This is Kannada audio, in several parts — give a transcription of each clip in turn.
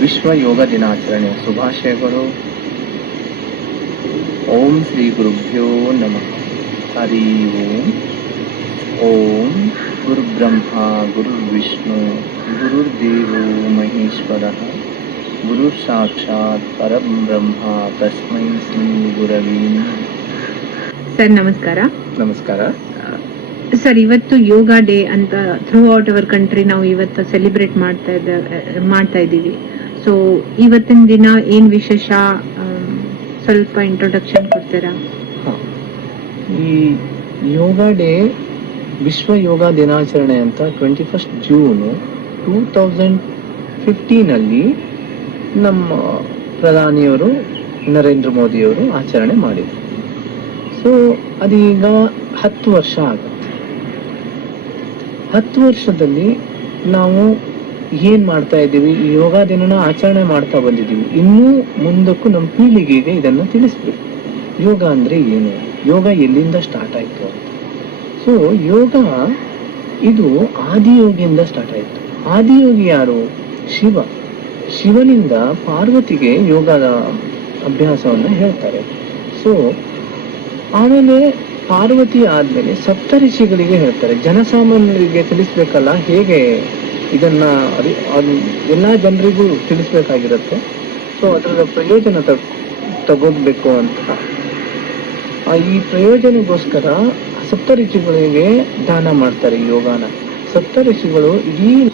ವಿಶ್ವ ಯೋಗ ದಿನಾಚರಣೆ. ಶುಭಾಶಯಗಳು. ಓಂ ಶ್ರೀ ಗುರುಭ್ಯೋ ನಮಃ. ಹರಿ ಓಂ. ಓಂ ಗುರು ಬ್ರಹ್ಮ ಗುರು ವಿಷ್ಣು ಗುರುರ್ದೇವೋ ಮಹೇಶ್ವರ. ಗುರು ಸಾಕ್ಷಾತ್ ಪರಬ್ರಹ್ಮ ತಸ್ಮೈ ಶ್ರೀ ಗುರವೀ. ಸರ್ ನಮಸ್ಕಾರ. ನಮಸ್ಕಾರ. ಸರ್ ಇವತ್ತು ಯೋಗ ಡೇ ಅಂತ ಥ್ರೂ ಔಟ್ ಅವರ್ ಕಂಟ್ರಿ ನಾವು ಇವತ್ತು ಸೆಲೆಬ್ರೇಟ್ ಮಾಡ್ತಾ ಇದ್ದ ಮಾಡ್ತಾ ಇದ್ದೀವಿ. ಸೊ ಇವತ್ತಿನ ದಿನ ಏನ್ ವಿಶೇಷ? ಸ್ವಲ್ಪ ಇಂಟ್ರೊಡಕ್ಷನ್ ಕೊಡ್ತೀರಾ. ಈ ಯೋಗ ಡೇ, ವಿಶ್ವ ಯೋಗ ದಿನಾಚರಣೆ ಅಂತ twenty first June two thousand ಫಿಫ್ಟೀನಲ್ಲಿ ನಮ್ಮ ಪ್ರಧಾನಿಯವರು ನರೇಂದ್ರ ಮೋದಿಯವರು ಆಚರಣೆ ಮಾಡಿದರು. ಸೊ ಅದೀಗ ಹತ್ತು ವರ್ಷ ಆಗುತ್ತೆ. ಹತ್ತು ವರ್ಷದಲ್ಲಿ ನಾವು ಏನ್ ಮಾಡ್ತಾ ಇದ್ದೀವಿ? ಯೋಗ ದಿನನ ಆಚರಣೆ ಮಾಡ್ತಾ ಬಂದಿದ್ದೀವಿ. ಇನ್ನೂ ಮುಂದಕ್ಕೂ ನಮ್ಮ ಪೀಳಿಗೆಗೆ ಇದನ್ನು ತಿಳಿಸ್ಬೇಕು. ಯೋಗ ಅಂದ್ರೆ ಏನು? ಯೋಗ ಎಲ್ಲಿಂದ ಸ್ಟಾರ್ಟ್ ಆಯ್ತು ಸೊ ಯೋಗ ಇದು ಆದಿಯೋಗಿಯಿಂದ ಸ್ಟಾರ್ಟ್ ಆಯ್ತು. ಆದಿಯೋಗಿ ಯಾರು? ಶಿವ. ಶಿವನಿಂದ ಪಾರ್ವತಿಗೆ ಯೋಗದ ಅಭ್ಯಾಸವನ್ನು ಹೇಳ್ತಾರೆ. ಸೊ ಆಮೇಲೆ ಪಾರ್ವತಿ ಆದ್ಮೇಲೆ ಸಪ್ತ ಋಷಿಗಳಿಗೆ ಹೇಳ್ತಾರೆ. ಜನಸಾಮಾನ್ಯರಿಗೆ ತಿಳಿಸ್ಬೇಕಲ್ಲ, ಹೇಗೆ ಇದನ್ನ ಎಲ್ಲ ಜನರಿಗೂ ತಿಳಿಸ್ಬೇಕಾಗಿರುತ್ತೆ. ಸೊ ಅದರ ಪ್ರಯೋಜನ ತಗ್- ತಗೋಬೇಕು ಅಂತ. ಈ ಪ್ರಯೋಜನಗೋಸ್ಕರ ಸಪ್ತ ಋಷಿಗಳಿಗೆ ದಾನ ಮಾಡ್ತಾರೆ ಯೋಗಾನ. ಸಪ್ತ ಋಷಿಗಳು ಇಡೀ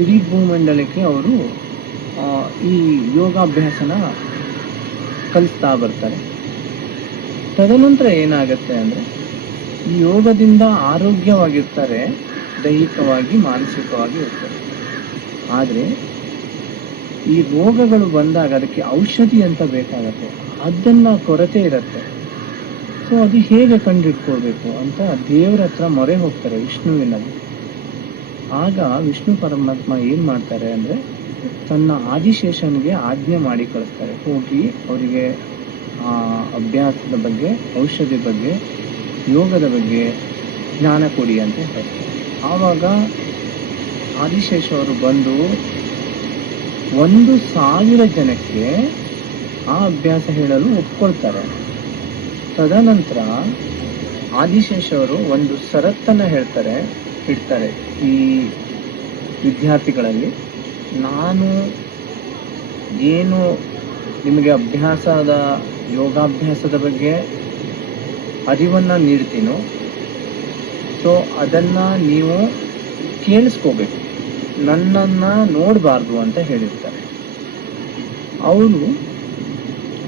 ಇಡೀ ಭೂಮಂಡಲಕ್ಕೆ ಅವರು ಈ ಯೋಗಾಭ್ಯಾಸನ ಕಲಿಸ್ತಾ ಬರ್ತಾರೆ. ತದನಂತರ ಏನಾಗುತ್ತೆ ಅಂದ್ರೆ, ಈ ಯೋಗದಿಂದ ಆರೋಗ್ಯವಾಗಿರ್ತಾರೆ. ದೈಹಿಕವಾಗಿ, ಮಾನಸಿಕವಾಗಿ ಇರ್ತದೆ. ಆದರೆ ಈ ರೋಗಗಳು ಬಂದಾಗ ಅದಕ್ಕೆ ಔಷಧಿ ಅಂತ ಬೇಕಾಗತ್ತೆ. ಅದನ್ನ ಕೊರತೆ ಇರುತ್ತೆ. ಸೊ ಅದು ಹೇಗೆ ಕಂಡಿಟ್ಕೊಳ್ಬೇಕು ಅಂತ ದೇವರ ಹತ್ರ ಮೊರೆ ಹೋಗ್ತಾರೆ ವಿಷ್ಣುವಿನಲ್ಲಿ. ಆಗ ವಿಷ್ಣು ಪರಮಾತ್ಮ ಏನು ಮಾಡ್ತಾರೆ ಅಂದ್ರೆ ತನ್ನ ಆದಿಶೇಷನ್ಗೆ ಆಜ್ಞೆ ಮಾಡಿ ಕಳಿಸ್ತಾರೆ. ಹೋಗಿ ಅವರಿಗೆ ಆ ಅಭ್ಯಾಸದ ಬಗ್ಗೆ, ಔಷಧಿ ಬಗ್ಗೆ, ಯೋಗದ ಬಗ್ಗೆ ಜ್ಞಾನ ಕೊಡಿ ಅಂತ ಹೇಳ್ತಾರೆ. ಆವಾಗ ಆದಿಶೇಷ ಅವರು ಬಂದು ಒಂದು ಸಾವಿರ ಜನಕ್ಕೆ ಆ ಅಭ್ಯಾಸ ಹೇಳಲು ಒಪ್ಕೊಳ್ತಾರೆ. ತದನಂತರ ಆದಿಶೇಷ ಅವರು ಒಂದು ಸರತ್ತನ್ನು ಹೇಳ್ತಾರೆ, ಇಡ್ತಾರೆ ಈ ವಿದ್ಯಾರ್ಥಿಗಳಲ್ಲಿ. ನಾನು ಏನು ನಿಮಗೆ ಅಭ್ಯಾಸದ ಯೋಗಾಭ್ಯಾಸದ ಬಗ್ಗೆ ಅರಿವನ್ನು ನೀಡ್ತೀನೋ ಸೊ ಅದನ್ನ ನೀವು ಕೇಳಿಸ್ಕೋಬೇಕು. ನನ್ನನ್ನ ನೋಡಬಾರ್ದು ಅಂತ ಹೇಳಿರ್ತಾರೆ. ಅವರು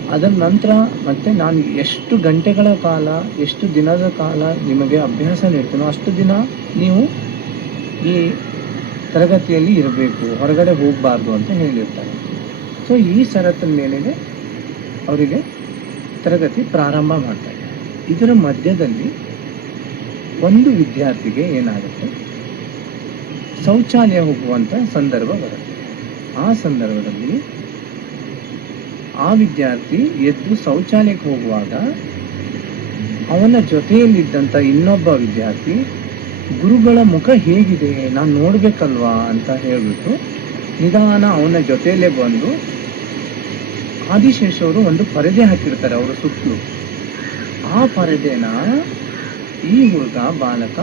ಅದರ ನಂತರ ಮತ್ತೆ ನಾನು ಎಷ್ಟು ಗಂಟೆಗಳ ಕಾಲ, ಎಷ್ಟು ದಿನದ ಕಾಲ ನಿಮಗೆ ಅಭ್ಯಾಸ ನೀಡ್ತೀನೋ ಅಷ್ಟು ದಿನ ನೀವು ಈ ತರಗತಿಯಲ್ಲಿ ಇರಬೇಕು, ಹೊರಗಡೆ ಹೋಗಬಾರ್ದು ಅಂತ ಹೇಳಿರ್ತಾರೆ. ಸೊ ಈ ಷರತ್ತಿನ ಮೇಲೆಗೆ ಅವರಿಗೆ ತರಗತಿ ಪ್ರಾರಂಭ ಮಾಡ್ತಾರೆ. ಇದರ ಮಧ್ಯದಲ್ಲಿ ಒಂದು ವಿದ್ಯಾರ್ಥಿಗೆ ಏನಾಗುತ್ತೆ? ಶೌಚಾಲಯ ಹೋಗುವಂತ ಸಂದರ್ಭ ಬರುತ್ತೆ. ಆ ಸಂದರ್ಭದಲ್ಲಿ ಆ ವಿದ್ಯಾರ್ಥಿ ಎದ್ದು ಶೌಚಾಲಯಕ್ಕೆ ಹೋಗುವಾಗ ಅವನ ಜೊತೆಯಲ್ಲಿದ್ದಂಥ ಇನ್ನೊಬ್ಬ ವಿದ್ಯಾರ್ಥಿ, ಗುರುಗಳ ಮುಖ ಹೇಗಿದೆ? ನಾನು ನೋಡ್ಬೇಕಲ್ವಾ? ಅಂತ ಹೇಳ್ಬಿಟ್ಟು ನಿಧಾನ ಅವನ ಜೊತೆಯಲ್ಲೇ ಬಂದು ಆದಿಶೇಷವರು ಒಂದು ಪರದೆ ಹಾಕಿರ್ತಾರೆ, ಅವರ ಸುತ್ತಲೂ. ಆ ಪರದೆನ ಈ ಹುಡುಗ ಬಾಲಕ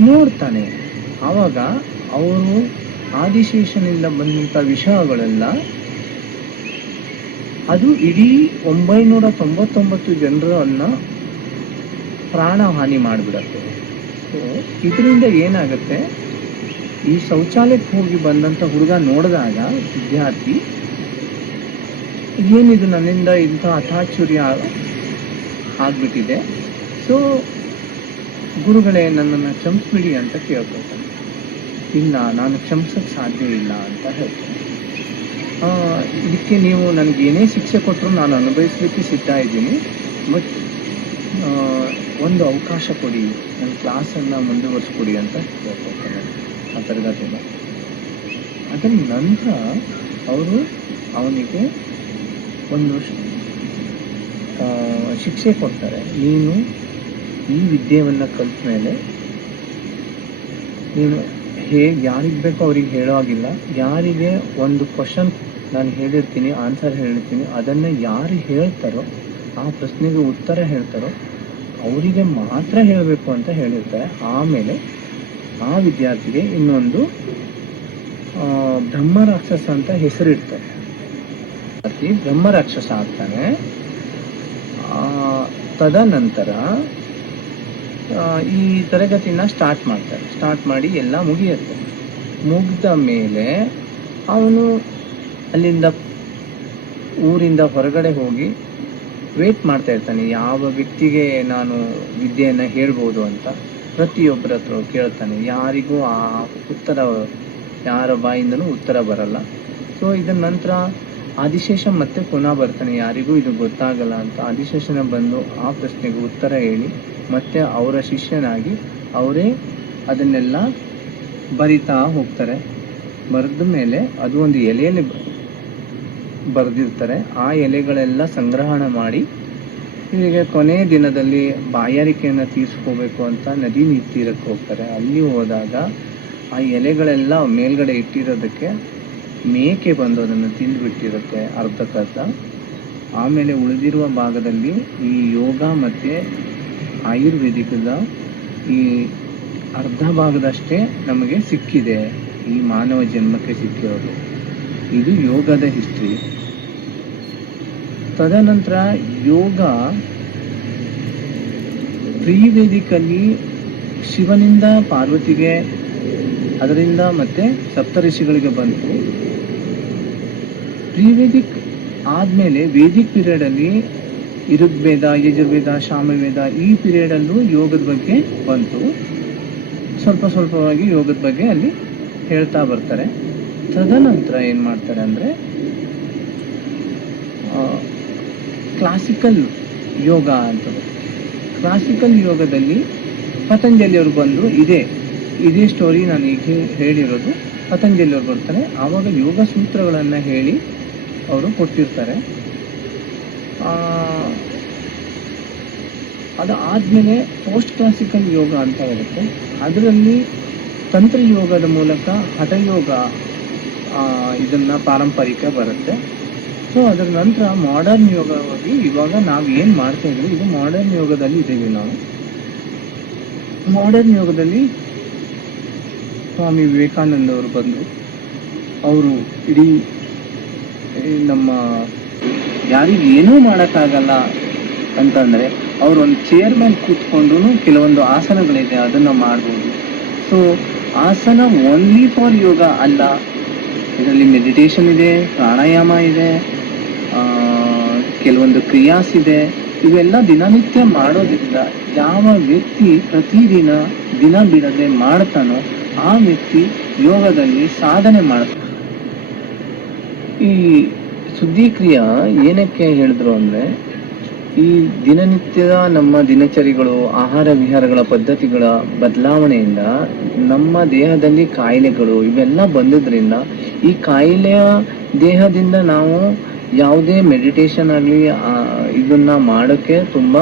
ನೋಡ್ತಾನೆ. ಆವಾಗ ಅವರು ಆದಿಶೇಷನಿಂದ ಬಂದಂಥ ವಿಷಯಗಳೆಲ್ಲ ಅದು ಇಡೀ ಒಂಬೈನೂರ ತೊಂಬತ್ತೊಂಬತ್ತು ಜನರನ್ನ ಪ್ರಾಣ ಹಾನಿ ಮಾಡಿಬಿಡತ್ತೆ. ಸೊ ಇದರಿಂದ ಏನಾಗುತ್ತೆ? ಈ ಶೌಚಾಲಯಕ್ಕೆ ಹೋಗಿ ಬಂದಂತ ಹುಡುಗ ನೋಡಿದಾಗ ವಿದ್ಯಾರ್ಥಿ, ಏನಿದು ನನ್ನಿಂದ ಇಂಥ ಅಥಾಚುರ್ಯ ಆಗ್ಬಿಟ್ಟಿದೆ? ಸೊ ಗುರುಗಳೇ, ನನ್ನನ್ನು ಕ್ಷಮಿಸ್ಬಿಡಿ ಅಂತ ಕೇಳ್ಕೊಳ್ತಾನೆ. ಇಲ್ಲ, ನಾನು ಕ್ಷಮಿಸೋಕ್ಕೆ ಸಾಧ್ಯ ಇಲ್ಲ ಅಂತ ಹೇಳ್ತಾನೆ. ಇದಕ್ಕೆ ನೀವು ನನಗೆ ಏನೇ ಶಿಕ್ಷೆ ಕೊಟ್ಟರು ನಾನು ಅನುಭವಿಸ್ಲಿಕ್ಕೆ ಸಿದ್ಧ ಇದ್ದೀನಿ. ಬಟ್ ಒಂದು ಅವಕಾಶ ಕೊಡಿ, ನನ್ನ ಕ್ಲಾಸನ್ನು ಮುಂದುವರಿಸ್ಕೊಡಿ ಅಂತ ಕೇಳ್ಕೊಳ್ತಾನೆ ಆ ತರಗತಿನ ಅದರ ನಂತರ ಅವರು ಅವನಿಗೆ ಒಂದು ಶಿಕ್ಷೆ ಕೊಡ್ತಾರೆ. ನೀನು ಈ ವಿದ್ಯೆಯನ್ನು ಕಲಿತ ಮೇಲೆ ನೀನು ಹೇಗೆ ಯಾರಿಗೆ ಬೇಕೋ ಅವ್ರಿಗೆ ಹೇಳೋ ಹಾಗಿಲ್ಲ. ಯಾರಿಗೆ ಒಂದು ಕ್ವಶನ್ ನಾನು ಹೇಳಿರ್ತೀನಿ ಆನ್ಸರ್ ಹೇಳಿರ್ತೀನಿ, ಅದನ್ನು ಯಾರು ಹೇಳ್ತಾರೋ, ಆ ಪ್ರಶ್ನೆಗೆ ಉತ್ತರ ಹೇಳ್ತಾರೋ, ಅವರಿಗೆ ಮಾತ್ರ ಹೇಳಬೇಕು ಅಂತ ಹೇಳಿರ್ತಾರೆ. ಆಮೇಲೆ ಆ ವಿದ್ಯಾರ್ಥಿಗೆ ಇನ್ನೊಂದು ಬ್ರಹ್ಮ ರಾಕ್ಷಸ ಅಂತ ಹೆಸರಿಡ್ತಾರೆ. ವಿದ್ಯಾರ್ಥಿ ಬ್ರಹ್ಮ ರಾಕ್ಷಸ ಆಗ್ತಾನೆ ತದನಂತರ ಈ ತರಗತಿನ ಸ್ಟಾರ್ಟ್ ಮಾಡ್ತಾರೆ. ಸ್ಟಾರ್ಟ್ ಮಾಡಿ ಎಲ್ಲ ಮುಗಿಯುತ್ತೆ. ಮುಗಿದ ಮೇಲೆ ಅವನು ಅಲ್ಲಿಂದ ಊರಿಂದ ಹೊರಗಡೆ ಹೋಗಿ ವೇಟ್ ಮಾಡ್ತಾ ಇರ್ತಾನೆ. ಯಾವ ವ್ಯಕ್ತಿಗೆ ನಾನು ವಿದ್ಯೆಯನ್ನು ಹೇಳ್ಬೋದು ಅಂತ ಪ್ರತಿಯೊಬ್ಬರ ಹತ್ರ ಕೇಳ್ತಾನೆ. ಯಾರಿಗೂ ಆ ಉತ್ತರ, ಯಾರ ಬಾಯಿಂದನೂ ಉತ್ತರ ಬರಲ್ಲ. ಸೊ ಇದರ ನಂತರ ಆದಿಶೇಷ ಮತ್ತೆ ಪುನಃ ಬರ್ತಾನೆ. ಯಾರಿಗೂ ಇದು ಗೊತ್ತಾಗಲ್ಲ ಅಂತ ಆದಿಶೇಷನ ಬಂದು ಆ ಪ್ರಶ್ನೆಗೆ ಉತ್ತರ ಹೇಳಿ ಮತ್ತೆ ಅವರ ಶಿಷ್ಯನಾಗಿ ಅವರೇ ಅದನ್ನೆಲ್ಲ ಬರಿತಾ ಹೋಗ್ತಾರೆ. ಬರೆದ ಮೇಲೆ ಅದು ಒಂದು ಎಲೆಯಲ್ಲಿ ಬರೆದಿರ್ತಾರೆ. ಆ ಎಲೆಗಳೆಲ್ಲ ಸಂಗ್ರಹಣ ಮಾಡಿ ಹೀಗೆ ಕೊನೆ ದಿನದಲ್ಲಿ ಬಾಯಾರಿಕೆಯನ್ನು ತೀರಿಸ್ಕೋಬೇಕು ಅಂತ ನದಿ ನೀರ್ ತೀರಕ್ಕೆ ಹೋಗ್ತಾರೆ. ಅಲ್ಲಿ ಹೋದಾಗ ಆ ಎಲೆಗಳೆಲ್ಲ ಮೇಲ್ಗಡೆ ಇಟ್ಟಿರೋದಕ್ಕೆ ಮೇಕೆ ಬಂದು ಅದನ್ನು ತಿಂದುಬಿಟ್ಟಿರುತ್ತೆ ಅರ್ಧಕ್ಕರ್ಧ ಆಮೇಲೆ ಉಳಿದಿರುವ ಭಾಗದಲ್ಲಿ ಈ ಯೋಗ ಮತ್ತು ಆಯುರ್ವೇದಿಕದ ಈ ಅರ್ಧ ಭಾಗದಷ್ಟೇ ನಮಗೆ ಸಿಕ್ಕಿದೆ. ಈ ಮಾನವ ಜನ್ಮಕ್ಕೆ ಸಿಕ್ಕಿರೋದು. ಇದು ಯೋಗದ ಹಿಸ್ಟ್ರಿ. ತದನಂತರ ಯೋಗ ತ್ರಿವೇದಿಕಲ್ಲಿ ಶಿವನಿಂದ ಪಾರ್ವತಿಗೆ, ಅದರಿಂದ ಮತ್ತೆ ಸಪ್ತಋಷಿಗಳಿಗೆ ಬಂತು. ಪ್ರೀವೇದಿಕ್ ಆದಮೇಲೆ ವೇದಿಕ್ ಪೀರಿಯಡ್ ಅಲ್ಲಿ ಋಗ್ವೇದ ಯಜುರ್ವೇದ, ಶಾಮವೇದ ಈ ಪೀರಿಯಡ್ ಅಲ್ಲೂ ಯೋಗದ ಬಗ್ಗೆ ಬಂತು. ಸ್ವಲ್ಪ ಸ್ವಲ್ಪವಾಗಿ ಯೋಗದ ಬಗ್ಗೆ ಅಲ್ಲಿ ಹೇಳ್ತಾ ಬರ್ತಾರೆ. ತದನಂತರ ಏನು ಮಾಡ್ತಾರೆ ಅಂದ್ರೆ ಕ್ಲಾಸಿಕಲ್ ಯೋಗ ಅಂತ ಕ್ಲಾಸಿಕಲ್ ಯೋಗದಲ್ಲಿ ಪತಂಜಲಿಯವರು ಬಂದು ಇದೇ. ಇದೇ ಸ್ಟೋರಿ ನಾನು ಈಗ ಹೇಳಿರೋದು. ಪತಂಜಲಿಯವರು ಬರ್ತಾರೆ. ಆವಾಗ ಯೋಗ ಸೂತ್ರಗಳನ್ನು ಹೇಳಿ ಅವರು ಕೊಟ್ಟಿರ್ತಾರೆ. ಅದು ಆದಮೇಲೆ ಪೋಸ್ಟ್ ಕ್ಲಾಸಿಕಲ್ ಯೋಗ ಅಂತ ಇರುತ್ತೆ. ಅದರಲ್ಲಿ ತಂತ್ರ ಯೋಗದ ಮೂಲಕ ಹಠಯೋಗ ಇದನ್ನು ಪಾರಂಪರಿಕ ಬರುತ್ತೆ. ಸೊ ಅದರ ನಂತರ ಮಾಡರ್ನ್ ಯೋಗವಾಗಿ ಇವಾಗ ನಾವು ಏನು ಮಾಡ್ತಾ ಇದ್ದೀವಿ ಇದು ಮಾಡರ್ನ್ ಯೋಗದಲ್ಲಿ ಇದ್ದೀವಿ ನಾವು. ಮಾಡರ್ನ್ ಯೋಗದಲ್ಲಿ ಸ್ವಾಮಿ ವಿವೇಕಾನಂದ ಅವರು ಬಂದು ಅವರು ಇಡೀ ನಮ್ಮ ಯಾರಿಗೆ ಏನೂ ಮಾಡೋಕ್ಕಾಗಲ್ಲ ಅಂತಂದರೆ ಅವರು ಒಂದು ಚೇರ್ ಮೇಲೆ ಕೂತ್ಕೊಂಡು ಕೆಲವೊಂದು ಆಸನಗಳಿದೆ, ಅದನ್ನು ಮಾಡ್ಬೋದು. ಸೊ ಆಸನ ಓನ್ಲಿ ಫಾರ್ ಯೋಗ ಅಲ್ಲ. ಇದರಲ್ಲಿ ಮೆಡಿಟೇಷನ್ ಇದೆ, ಪ್ರಾಣಾಯಾಮ ಇದೆ ಕೆಲವೊಂದು ಕ್ರಿಯಾಸ್ ಇದೆ. ಇವೆಲ್ಲ ದಿನನಿತ್ಯ ಮಾಡೋದ್ರಿಂದ ಯಾವ ವ್ಯಕ್ತಿ ಪ್ರತಿದಿನ ದಿನ ಬಿಡದೆ ಮಾಡ್ತಾನೋ ಆ ವ್ಯಕ್ತಿ ಯೋಗದಲ್ಲಿ ಸಾಧನೆ ಮಾಡ್ತಾನೆ. ಈ ಸುದ್ದಿಕ್ರಿಯೆ ಏನಕ್ಕೆ ಹೇಳಿದ್ರು ಅಂದ್ರೆ, ಈ ದಿನನಿತ್ಯದ ನಮ್ಮ ದಿನಚರಿಗಳು, ಆಹಾರ ವಿಹಾರಗಳ ಪದ್ಧತಿಗಳ ಬದಲಾವಣೆಯಿಂದ ನಮ್ಮ ದೇಹದಲ್ಲಿ ಕಾಯಿಲೆಗಳು ಇವೆಲ್ಲ ಬಂದಿದ್ರಿಂದ, ಈ ಕಾಯಿಲೆಯ ದೇಹದಿಂದ ನಾವು ಯಾವುದೇ ಮೆಡಿಟೇಷನ್ ಆಗಲಿ ಇದನ್ನ ಮಾಡೋಕ್ಕೆ ತುಂಬ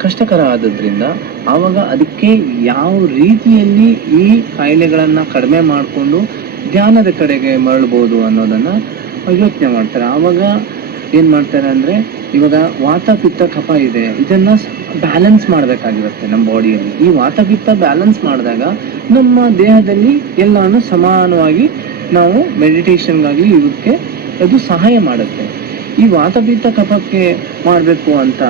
ಕಷ್ಟಕರ ಆದದ್ರಿಂದ, ಆವಾಗ ಅದಕ್ಕೆ ಯಾವ ರೀತಿಯಲ್ಲಿ ಈ ಕಾಯಿಲೆಗಳನ್ನು ಕಡಿಮೆ ಮಾಡಿಕೊಂಡು ಧ್ಯಾನದ ಕಡೆಗೆ ಮರಳ್ಬೋದು ಅನ್ನೋದನ್ನ ಯೋಚನೆ ಮಾಡ್ತಾರೆ. ಆವಾಗ ಏನು ಮಾಡ್ತಾರೆ ಅಂದ್ರೆ ಇವಾಗ ವಾತ ಪಿತ್ತ ಕಫ ಇದೆ. ಇದನ್ನ ಬ್ಯಾಲೆನ್ಸ್ ಮಾಡಬೇಕಾಗಿರುತ್ತೆ ನಮ್ಮ ಬಾಡಿಯಲ್ಲಿ ಈ ವಾತ ಪಿತ್ತ ಬ್ಯಾಲೆನ್ಸ್ ಮಾಡಿದಾಗ ನಮ್ಮ ದೇಹದಲ್ಲಿ ಎಲ್ಲಾನು ಸಮಾನವಾಗಿ ನಾವು ಮೆಡಿಟೇಷನ್ಗಾಗಿ ಇದಕ್ಕೆ ಅದು ಸಹಾಯ ಮಾಡುತ್ತೆ. ಈ ವಾತ ಪಿತ್ತ ಕಫಕ್ಕೆ ಮಾಡಬೇಕು ಅಂತ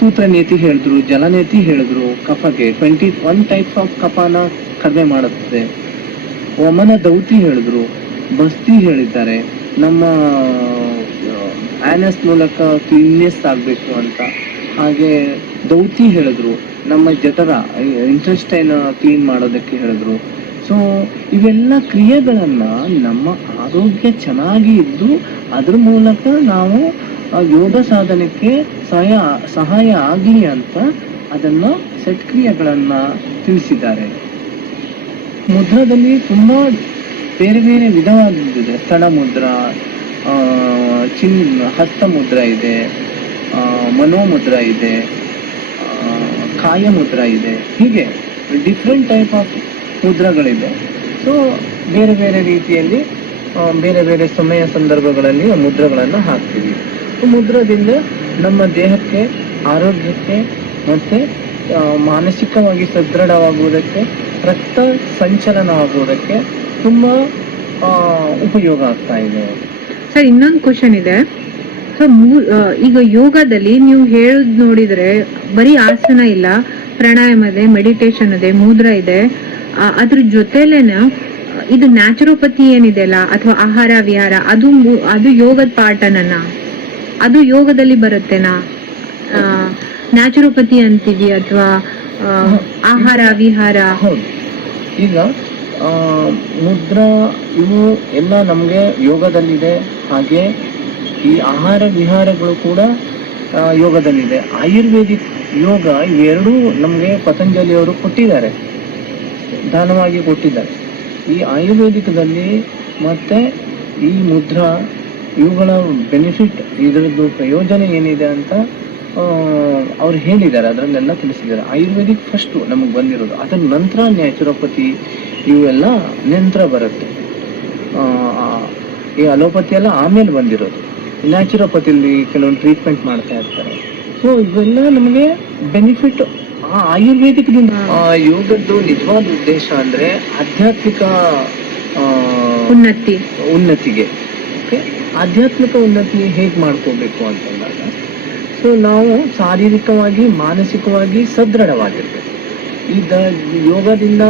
ಸೂತ್ರ ನೀತಿ ಹೇಳಿದ್ರು, ಜಲನೇತಿ ಹೇಳಿದ್ರು ಕಫಕ್ಕೆ ಟ್ವೆಂಟಿ ಒನ್ ಟೈಪ್ಸ್ ಆಫ್ ಕಫನ ಕಡಿಮೆ ಮಾಡುತ್ತೆ. ವಮನ ದೌತಿ ಹೇಳಿದ್ರು. ಬಸ್ತಿ ಹೇಳಿದ್ದಾರೆ. ನಮ್ಮ ಆನಸ್ ಮೂಲಕ ಕ್ಲೀನ್ನೆಸ್ ಆಗಬೇಕು ಅಂತ. ಹಾಗೆ ದೌತಿ ಹೇಳಿದ್ರು. ನಮ್ಮ ಜಠರ ಇಂಟ್ರೆಸ್ಟೈನ್ ಕ್ಲೀನ್ ಮಾಡೋದಕ್ಕೆ ಹೇಳಿದ್ರು. ಸೊ ಇವೆಲ್ಲ ಕ್ರಿಯೆಗಳನ್ನ ನಮ್ಮ ಆರೋಗ್ಯ ಚೆನ್ನಾಗಿ ಇದ್ದು, ಅದ್ರ ಮೂಲಕ ನಾವು ಯೋಗ ಸಾಧನಕ್ಕೆ ಸಹಾಯ ಸಹಾಯ ಆಗಲಿ ಅಂತ ಅದನ್ನ ಸತ್ಕ್ರಿಯೆಗಳನ್ನ ತಿಳಿಸಿದ್ದಾರೆ. ಮುದ್ರದಲ್ಲಿ ತುಂಬಾ ಬೇರೆ ಬೇರೆ ವಿಧವಾದದ್ದಿದೆ ಸ್ಥಳ ಮುದ್ರಾ ಚಿನ್, ಹಸ್ತ ಮುದ್ರಾ ಇದೆ ಮನೋಮುದ್ರ ಇದೆ ಕಾಯ ಮುದ್ರಾ ಇದೆ. ಹೀಗೆ ಡಿಫ್ರೆಂಟ್ ಟೈಪ್ ಆಫ್ ಮುದ್ರಗಳಿದೆ. ಸೊ ಬೇರೆ ಬೇರೆ ರೀತಿಯಲ್ಲಿ ಬೇರೆ ಬೇರೆ ಸಮಯ ಸಂದರ್ಭಗಳಲ್ಲಿ ಮುದ್ರಗಳನ್ನು ಹಾಕ್ತೀವಿ. ಮುದ್ರದಿಂದ ನಮ್ಮ ದೇಹಕ್ಕೆ, ಆರೋಗ್ಯಕ್ಕೆ ಮತ್ತೆ ಮಾನಸಿಕವಾಗಿ ಸದೃಢವಾಗುವುದಕ್ಕೆ, ರಕ್ತ ಸಂಚಲನ ಆಗುವುದಕ್ಕೆ ತುಂಬಾ ಉಪಯೋಗ ಆಗ್ತಾ ಇದೆ. ಸರ್ ಇನ್ನೊಂದು ಕ್ವಶನ್ ಇದೆ. ಸೊ ಈಗ ಯೋಗದಲ್ಲಿ ನೀವು ಹೇಳುದ್ ನೋಡಿದ್ರೆ ಬರೀ ಆಸನ ಇಲ್ಲ ಪ್ರಾಣಾಯಾಮ ಇದೆ ಮೆಡಿಟೇಷನ್ ಇದೆ ಮೂದ್ರ ಇದೆ. ಅದ್ರ ಜೊತೆಲೇನ ಇದು ನ್ಯಾಚುರೋಪತಿ ಏನಿದೆಯಲ್ಲ ಅಥವಾ ಆಹಾರ ವಿಹಾರ ಅದು ಅದು ಯೋಗದ ಪಾಠನನ್ನ ಅದು ಯೋಗದಲ್ಲಿ ಬರುತ್ತೆನಾ? ನ್ಯಾಚುರೋಪತಿ ಅಂತೀವಿ ಅಥವಾ ಆಹಾರ ವಿಹಾರ? ಈಗ ಮುದ್ರಾ, ಇವು ಎಲ್ಲ ನಮಗೆ ಯೋಗದಲ್ಲಿದೆ. ಹಾಗೆ ಈ ಆಹಾರ ವಿಹಾರಗಳು ಕೂಡ ಯೋಗದಲ್ಲಿದೆ. ಆಯುರ್ವೇದಿಕ್ ಯೋಗ ಇವೆರಡೂ ನಮಗೆ ಪತಂಜಲಿಯವರು ಕೊಟ್ಟಿದ್ದಾರೆ. ದಾನವಾಗಿ ಕೊಟ್ಟಿದ್ದಾರೆ. ಈ ಆಯುರ್ವೇದಿಕದಲ್ಲಿ ಮತ್ತೆ ಈ ಮುದ್ರಾ, ಇವುಗಳ ಬೆನಿಫಿಟ್ ಇದರದ್ದು ಪ್ರಯೋಜನ ಏನಿದೆ ಅಂತ ಅವ್ರು ಹೇಳಿದ್ದಾರೆ. ಅದರಲ್ಲೆಲ್ಲ ತಿಳಿಸಿದ್ದಾರೆ. ಆಯುರ್ವೇದಿಕ್ ಫಸ್ಟು ನಮಗೆ ಬಂದಿರೋದು. ಅದರ ನಂತರ ನ್ಯಾಚುರೋಪತಿ ಇವೆಲ್ಲ ನಂತರ ಬರುತ್ತೆ. ಈ ಅಲೋಪತಿ ಎಲ್ಲ ಆಮೇಲೆ ಬಂದಿರೋದು. ನ್ಯಾಚುರೋಪತಿಯಲ್ಲಿ ಕೆಲವೊಂದು ಟ್ರೀಟ್ಮೆಂಟ್ ಮಾಡ್ತಾ ಇರ್ತಾರೆ. ಸೊ ಇವೆಲ್ಲ ನಮಗೆ ಬೆನಿಫಿಟ್ ಆ ಆಯುರ್ವೇದಿಕದಿಂದ. ಆ, ಯೋಗದ್ದು ನಿಜವಾದ ಉದ್ದೇಶ ಅಂದ್ರೆ ಆಧ್ಯಾತ್ಮಿಕ ಉನ್ನತಿ. ಉನ್ನತಿಗೆ. ಓಕೆ ಆಧ್ಯಾತ್ಮಿಕ ಉನ್ನತಿ ಹೇಗೆ ಮಾಡ್ಕೋಬೇಕು ಅಂತಂದಾಗ ಸೊ ನಾವು ಶಾರೀರಿಕವಾಗಿ ಮಾನಸಿಕವಾಗಿ ಸದೃಢವಾಗಿರ್ಬೇಕು. ಈ ಯೋಗದಿಂದ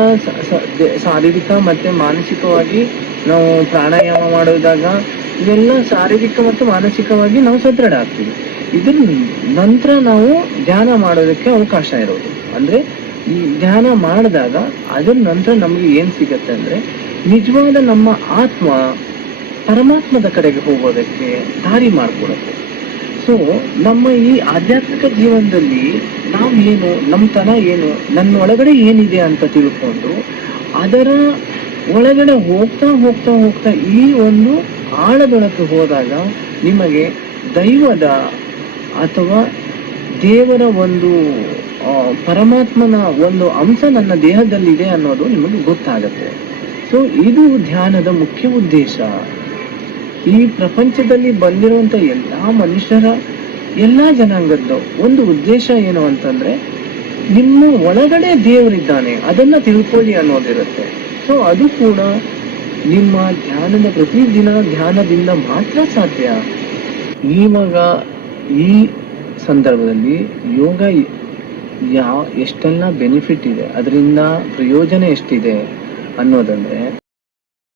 ಶಾರೀರಿಕ ಮತ್ತು ಮಾನಸಿಕವಾಗಿ ನಾವು ಪ್ರಾಣಾಯಾಮ ಮಾಡೋದಾಗ ಇವೆಲ್ಲ ಶಾರೀರಿಕ ಮತ್ತು ಮಾನಸಿಕವಾಗಿ ನಾವು ಸದೃಢ ಆಗ್ತೀವಿ. ಇದ್ರ ನಂತರ ನಾವು ಧ್ಯಾನ ಮಾಡೋದಕ್ಕೆ ಅವಕಾಶ ಇರೋದು. ಅಂದ್ರೆ ಈ ಧ್ಯಾನ ಮಾಡಿದಾಗ ಅದರ ನಂತರ ನಮಗೆ ಏನು ಸಿಗತ್ತೆ ಅಂದ್ರೆ ನಿಜವಾದ ನಮ್ಮ ಆತ್ಮ ಪರಮಾತ್ಮದ ಕಡೆಗೆ ಹೋಗೋದಕ್ಕೆ ದಾರಿ ಮಾಡ್ಕೊಡುತ್ತೆ. ಸೊ ನಮ್ಮ ಈ ಆಧ್ಯಾತ್ಮಿಕ ಜೀವನದಲ್ಲಿ ನಾವು ಏನು ನಮ್ಮ ತನ ಏನು ನನ್ನ ಒಳಗಡೆ ಏನಿದೆ ಅಂತ ತಿಳ್ಕೊಂಡು ಅದರ ಒಳಗಡೆ ಹೋಗ್ತಾ ಹೋಗ್ತಾ ಹೋಗ್ತಾ ಈ ಒಂದು ಆಳದೊಳಕ್ಕೆ ಹೋದಾಗ ನಿಮಗೆ ದೈವದ ಅಥವಾ ದೇವರ ಒಂದು ಪರಮಾತ್ಮನ ಒಂದು ಅಂಶ ನನ್ನ ದೇಹದಲ್ಲಿದೆ ಅನ್ನೋದು ನಿಮಗೆ ಗೊತ್ತಾಗುತ್ತೆ. ಸೊ ಇದು ಧ್ಯಾನದ ಮುಖ್ಯ ಉದ್ದೇಶ. ಈ ಪ್ರಪಂಚದಲ್ಲಿ ಬಂದಿರುವಂತ ಎಲ್ಲಾ ಮನುಷ್ಯರ, ಎಲ್ಲಾ ಜನಾಂಗದ್ದು ಒಂದು ಉದ್ದೇಶ ಏನು ಅಂತಂದ್ರೆ ನಿಮ್ಮ ಒಳಗಡೆ ದೇವರಿದ್ದಾನೆ, ಅದನ್ನ ತಿಳ್ಕೊಳ್ಳಿ ಅನ್ನೋದಿರುತ್ತೆ. ಸೊ ಅದು ಕೂಡ ನಿಮ್ಮ ಧ್ಯಾನದ ಪ್ರತಿದಿನ ಧ್ಯಾನದಿಂದ ಮಾತ್ರ ಸಾಧ್ಯ. ಇವಾಗ ಈ ಸಂದರ್ಭದಲ್ಲಿ ಯೋಗ ಯಾವ ಎಷ್ಟೆಲ್ಲ ಬೆನಿಫಿಟ್ ಇದೆ, ಅದರಿಂದ ಪ್ರಯೋಜನ ಎಷ್ಟಿದೆ ಅನ್ನೋದಂದ್ರೆ